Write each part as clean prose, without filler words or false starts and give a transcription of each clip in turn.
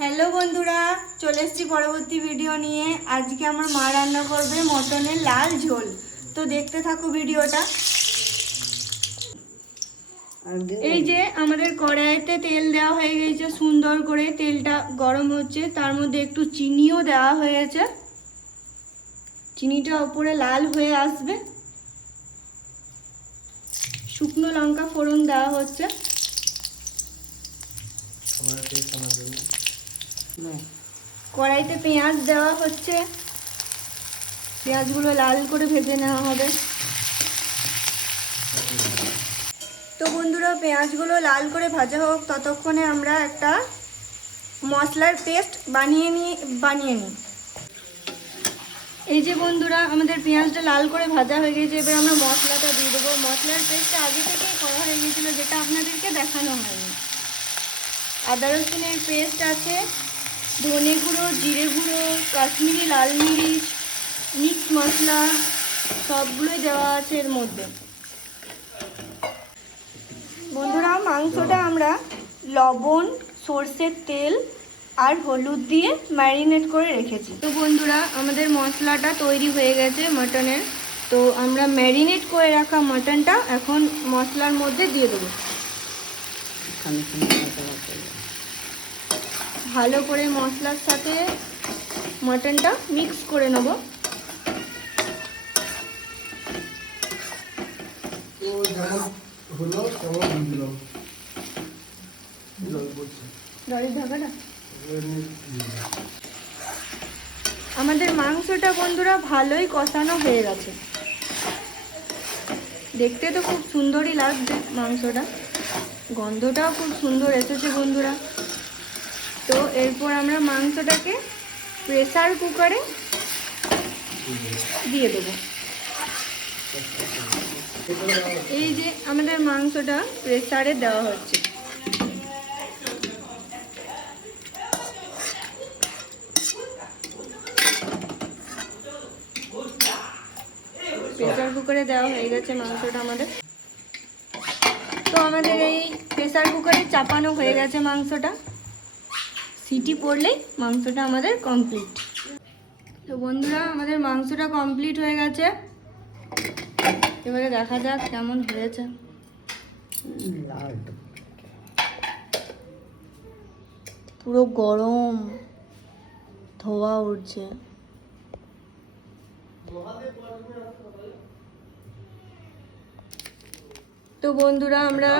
Hello বন্ধুরা, চলে এসেছি পরবর্তী ভিডিও নিয়ে। আজকে আমার মা রান্না করবে মটনের লাল ঝোল। তো দেখতে থাকো ভিডিওটা। এই যে আমাদের কড়াইতে তেল দেওয়া হয়ে গেছে, সুন্দর করে তেলটা গরম হচ্ছে। তার মধ্যে একটু চিনিও দেওয়া হয়েছে, চিনিটা উপরে লাল হয়ে আসবে। শুকনো লঙ্কা ফোড়ন দেওয়া হচ্ছে। কড়াইতে পেঁয়াজ দেওয়া হচ্ছে, পেঁয়াজগুলো লাল করে ভেজে নেওয়া হবে। তো বন্ধুরা, পেঁয়াজগুলো লাল করে ভাজা হোক, ততক্ষণে আমরা একটা মশলার পেস্ট বানিয়ে নিই। এই যে বন্ধুরা, আমাদের পেঁয়াজটা লাল করে ভাজা হয়ে গেছে। এবার আমরা মশলাটা দিয়ে দেবো। মশলার পেস্টটা আগে থেকেই করা হয়ে গিয়েছিলো, যেটা আপনাদেরকে দেখানো হয়নি। আদা রসুনের পেস্ট আছে, ধনে গুঁড়ো, জিরে গুঁড়ো, কাশ্মীরি লাল মিরিচ, মিক্স মশলা সবগুলোই দেওয়া আছে এর মধ্যে। বন্ধুরা, মাংসটা আমরা লবণ, সর্ষের তেল আর হলুদ দিয়ে ম্যারিনেট করে রেখেছি। তো বন্ধুরা, আমাদের মশলাটা তৈরি হয়ে গেছে মটনের। তো আমরা ম্যারিনেট করে রাখা মটনটা এখন মশলার মধ্যে দিয়ে দেবো। ভালো করে মশলার সাথে মটনটা মিক্স করে নেব। আমাদের মাংসটা বন্ধুরা ভালোই কষানো হয়ে গেছে। দেখতে তো খুব সুন্দরই লাগছে মাংসটা, গন্ধটাও খুব সুন্দর এসেছে বন্ধুরা। তো এরপর আমরা মাংসটাকে প্রেসার কুকারে দিয়ে দেবো। এই যে আমাদের মাংসটা প্রেসারে দেওয়া হচ্ছে। প্রেসার কুকারে দেওয়া হয়ে গেছে মাংসটা আমাদের। তো আমাদের এই প্রেসার কুকারে চাপানো হয়ে গেছে মাংসটা। সিটি পড়লেই মাংসটা আমাদের কমপ্লিট। তো বন্ধুরা, আমাদের মাংসটা কমপ্লিট হয়ে গেছে। এবারে দেখা যাক কেমন হয়েছে। পুরো গরম ধোয়া উঠছে। তো বন্ধুরা, আমরা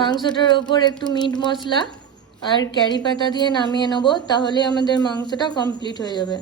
মাংসটার ওপর একটু মিট মশলা আর কারি পাতা দিয়ে নামিয়ে নেব, তাহলে আমাদের মাংসটা কমপ্লিট হয়ে যাবে।